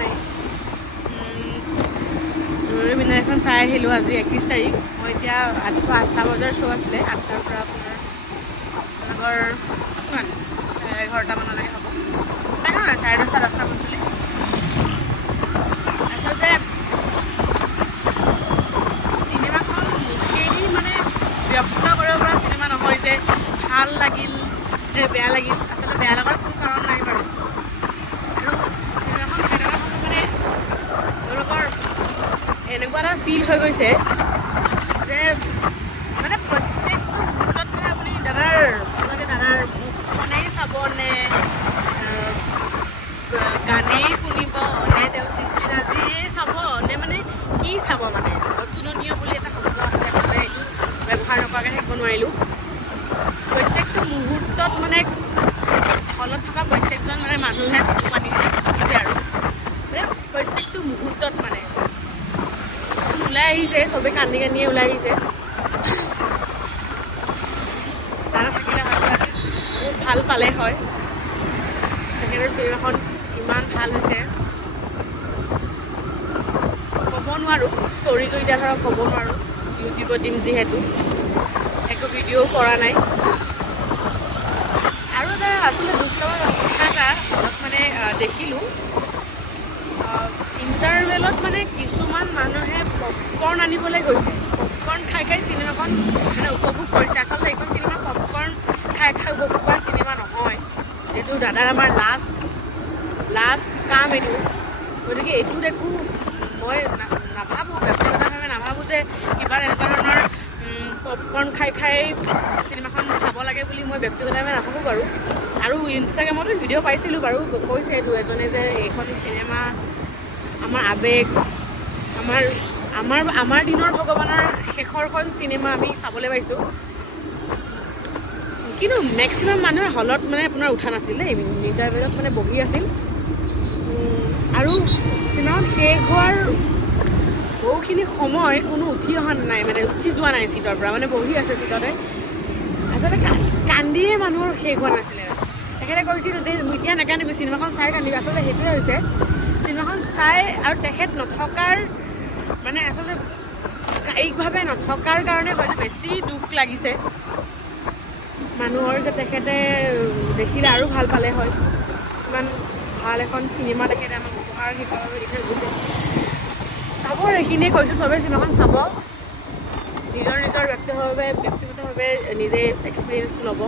নাই। জৰুৰী বিনাৰ এখন চাই আহিলোঁ আজি 31 তাৰিখ। মই এতিয়া ৰাতিপুৱা 8টা বজাৰ শ্ব' আছিলে, 8টাৰ পৰা আপোনাৰ কিমান 11টামানলৈকে হ'ব, চাগে নহয় 10:30 10:45। আচলতে চিনেমাখন মুখেদি মানে ব্যক্ত কৰিব পৰা চিনেমা নহয় যে ভাল লাগিল যে বেয়া লাগিল। আচলতে বেয়া লগাৰ কোনো কাৰণ নাই বাৰু। আৰু চিনেমাখন চাই থকা সময় মানে তেওঁলোকৰ এনেকুৱা এটা ফিল হৈ গৈছে যে মানে প্ৰত্যেকটো মুহূৰ্তত মানে আপুনি দাদাৰ মুখখনেই চাব নে গানেই শুনিব নে তেওঁ সৃষ্টিৰাজিয়ে চাব নে মানে কি চাব, মানে তুলনীয় বুলি এটা শব্দ আছে, মানে এইটো ব্যৱহাৰ নকৰাকৈ থাকিব নোৱাৰিলোঁ। প্ৰত্যেকটো মুহূৰ্তত মানে হলত থকা প্ৰত্যেকজন মানে মানুহে চকু পানী দিছে আৰু প্ৰত্যেকটো মুহূৰ্তত মানে ওলাই আহিছে, চবেই কান্দি কান্দিয়ে ওলাই আহিছে। দাদা থাকিলে হয়তো আজি বহুত ভাল পালে হয়। তেখেতৰ চিনেমাখন ইমান ভাল হৈছে ক'ব নোৱাৰোঁ, ষ্টৰিটো এতিয়া ধৰক ক'ব নোৱাৰোঁ, ইউটিউবত দিম যিহেতু, একো ভিডিঅ'ও কৰা নাই। আৰু এটা আচলতে দুখ লগা কথা এটা হলত মানে দেখিলোঁ, ইণ্টাৰভেলত মানে কিছুমান মানুহে পপকৰ্ণ আনিবলৈ গৈছে, পপকৰ্ণ খাই খাই চিনেমাখন মানে উপভোগ কৰিছে। আচলতে এইখন চিনেমা পপকৰ্ণ খাই খাই উপভোগ কৰা চিনেমা নহয়, যিহেতু দাদাৰ আমাৰ লাষ্ট কাম এইটো, গতিকে এইটোত একো মই নাভাবোঁ, ব্যক্তিগতভাৱে নাভাবোঁ যে কিবা এনেকুৱা ধৰণৰ পপকৰ্ণ খাই খাই চিনেমাখন চাব লাগে বুলি মই ব্যক্তিগতভাৱে নাভাবোঁ বাৰু। আৰু ইনষ্টাগ্ৰামতো ভিডিঅ' পাইছিলোঁ বাৰু, কৈছে এইটো এজনে যে এইখন চিনেমা আমাৰ আৱেগ, আমাৰ দিনৰ ভগৱানৰ শেষৰখন চিনেমা আমি চাবলৈ পাইছোঁ। কিন্তু মেক্সিমাম মানুহে হলত মানে আপোনাৰ উঠা নাছিল দেই, ইণ্টাৰভেলত মানে বহি আছিল। আৰু চিনেমাখন শেষ হোৱাৰ বহুখিনি সময় কোনো উঠি অহা নাই, মানে উঠি যোৱা নাই চিটৰ পৰা, মানে বহি আছে চিটতে। আচলতে কান্দিয়ে মানুহৰ শেষ হোৱা নাছিলে। তেখেতে কৈছিল যে এতিয়া নাকান্দিবি, চিনেমাখন চাই কান্দিবি। আচলতে সেইটোৱে হৈছে, চিনেমাখন চাই আৰু তেখেত নথকাৰ মানে আচলতে কায়িকভাৱে নথকাৰ কাৰণে হয়তো বেছি দুখ লাগিছে মানুহৰ, যে তেখেতে দেখিলে আৰু ভাল পালে হয়। ইমান ভাল এখন চিনেমা তেখেতে আমাক উপহাৰ হিচাপে দি থৈ গৈছে। চাব, এইখিনিয়ে কৈছোঁ, চবেই চিনেমাখন চাব, নিজৰ ব্যক্তিগতভাৱে নিজে এক্সপিৰিয়েঞ্চটো ল'ব।